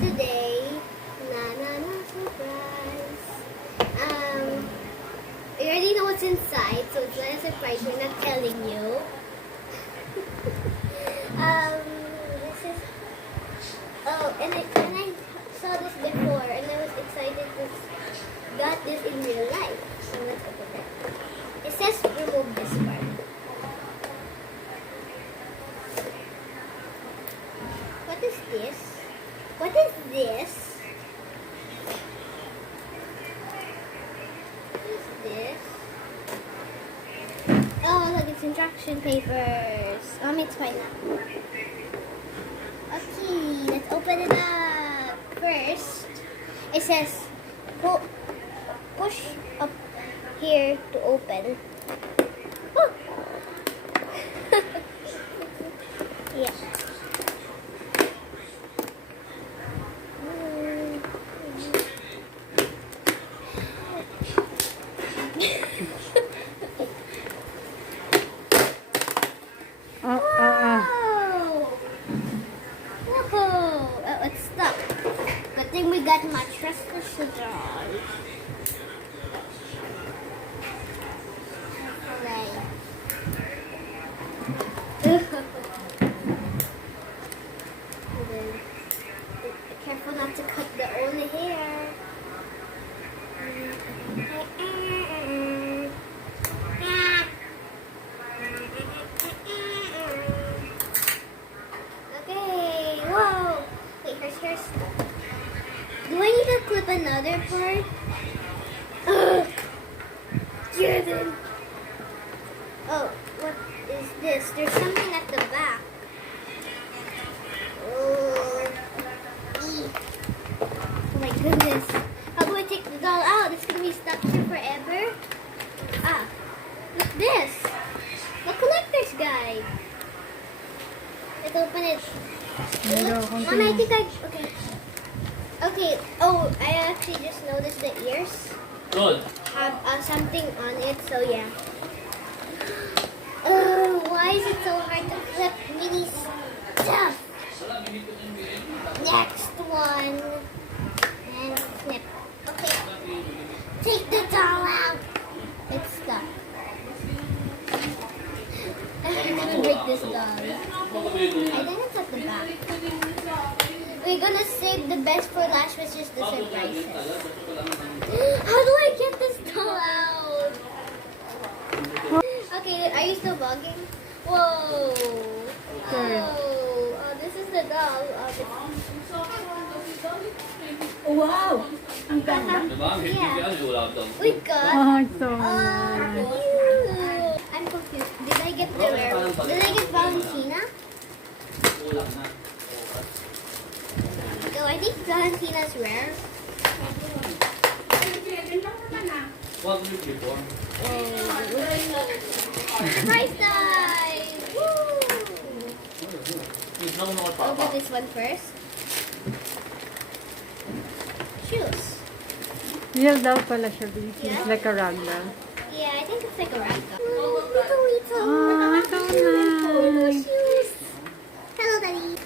today, Nanana surprise. You already know what's inside, so it's not a surprise. We're not telling you. This is. Oh, and I saw this before, and I was excited to got this in real life. So let's open it. It says remove this part. What is this? What is this? What is this? Oh, look, it's instruction papers. It's fine now. Okay, let's open it up. First, it says push up here to open. Oh. Yeah. Oh, it's stuck. Good thing we got mattress for Shadran. Careful not to cut the only hair. Okay, whoa. Wait, here's. Do I need to clip another part? Get it. Oh, what is this? There's something at the back. Oh my goodness. How do I take the doll out? It's going to be stuck here forever. Look this. The collector's guide. Let's open it. Mom, I think okay. Okay. Oh, I actually just noticed the ears. Good. Have something on it, so yeah. Oh, why is it so hard to flip mini stuff? Next one. And snip. Okay. Take the doll out. It's stuck. I'm gonna break this doll. I think it's at the back. We're gonna save the best for last, which is the surprises. How do I get this doll out? Okay, are you still vlogging? Whoa. Oh, this is the doll. Oh, wow! Ang ganda. Yeah. We got. Oh, so nice. Cute. I'm confused. Did I get the rare? Did I get Valentina? No, I think Valentina's rare. Surprise time! Woo! I'll get this one first. Shoes. Real daw pala siya, B. It's Yeah? like a ragdoll. Yeah, I think it's like a ragdoll. Little. Oh, so nice. Shoes. Hello, Daddy.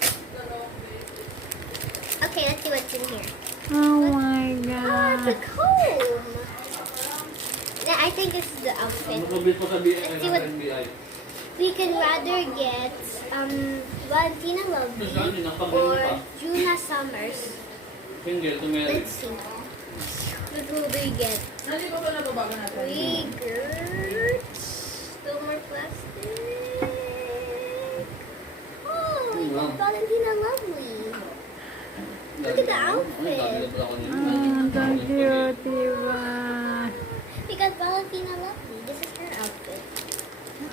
Okay, let's see what's in here. Oh my Oh, it's God. a comb. Yeah, I think this is the outfit. Let's see what we can rather get. Valentina Lovely or Juna Summers. Let's see. What will we get? We get still more plastic. Oh, we got Valentina Lovely. Look at the outfit. Oh, so cute, diba? We got Valentina Lovely. This is her outfit.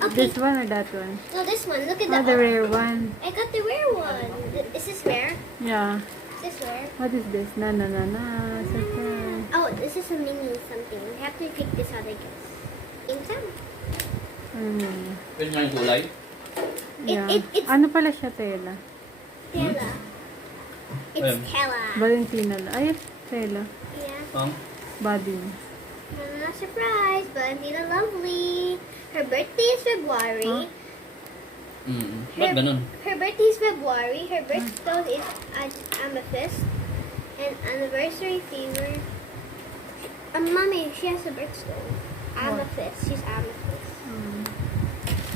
Okay. This one or that one? No, this one. Look at Oh, the rare one. I got the rare one. Is this rare? Yeah. Is this rare? What is this? Nanana. Surprise. Oh, this is a mini something. We have to take this out, I guess. In time. Ganyan yung kulay? Yeah. It's Ano pala siya, tela? Tela. It's Tela. Valentina. Ay, tela. Yeah. Body. Surprise! Valentina Lovely. Her birthday is February. Ba't ganun? Her birthday is February. Her birthstone is amethyst. An anniversary favor. Mommy, she has a birthstone. Amethyst. She's amethyst.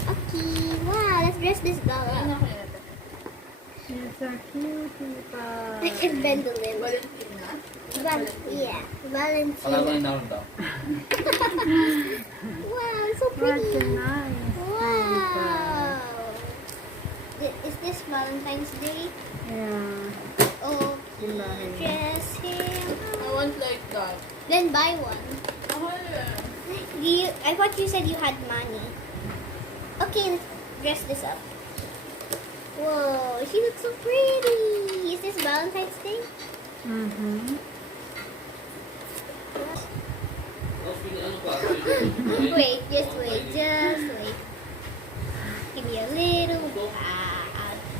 Okay. Wow, let's dress this doll up. She's a cutie pie. I can bend a little. Yeah, Valentine. Wow, it's so What pretty. a nice Wow. Is this Valentine's Day? Yeah. Oh, Dilahin. dress him. I want like that. Then buy one. I thought you said you had money. Okay, let's dress this up. Whoa, she looks so pretty. Is this Valentine's Day? Mm-hmm. Wait, just wait. Give me a little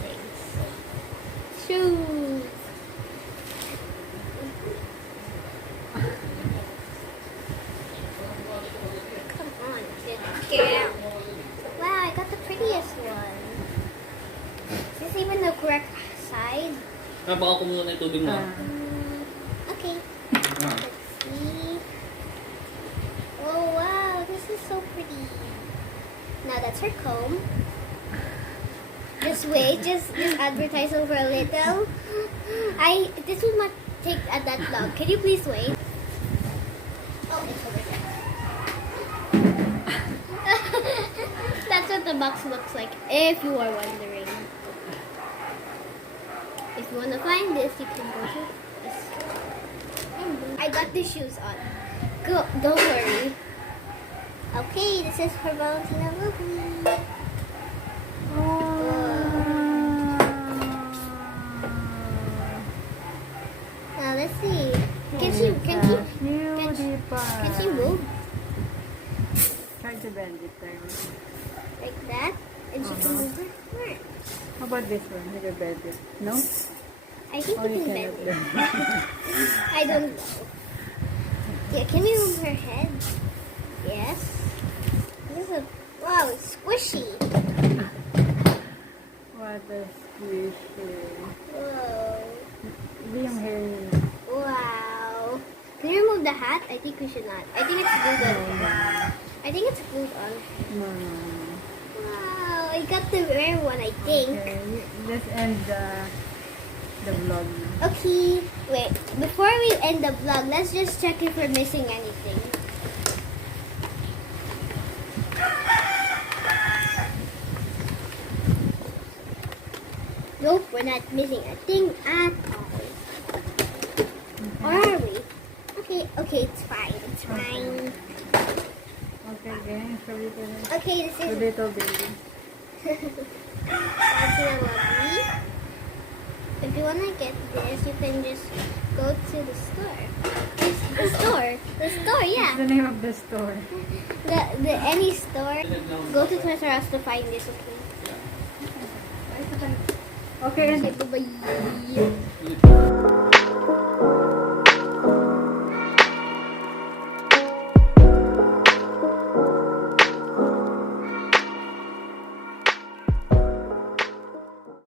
things. Shoes. Come on, kid. Wow, I got the prettiest one. Is this even the correct side? Baka kumuha na yung tubig mo. Okay. Let's see. Oh wow, this is so pretty. Now that's her comb. Just wait, just advertise over a little. This will not take that long. Can you please wait? Oh, it's over there. That's what the box looks like, if you are wondering. If you want to find this, you can go to this. I got the shoes on. Go, don't worry. Okay, this is for Valentina Lovely. Now let's see. Can she move Try to bend it there. like that? And she can move her arms. How about this one? You can bend it. No? I think Oh, you you can cannot bend it. bend it. I don't know. Yeah, can you move her head? Yes. This is a wow, it's squishy. What a squishy. Whoa. Hindi yung hair niya. Wow. Can you remove the hat? I think we should not. I think it's glued on. I think it's glued on. No. Wow, I got the rare one, I think. Okay, let's end the vlog. Okay, wait. Before we end the vlog, let's just check if we're missing anything. Nope, we're not missing a thing at all. Or are we? Okay, it's fine. It's fine. Okay, gang. So we can Okay, this the is little baby. that's lovely. If you wanna get this, you can just go to the store. The store, yeah. What's the name of the store? The any store. Go to Toys R Us to find this. Okay. Okay, and Okay, bye bye.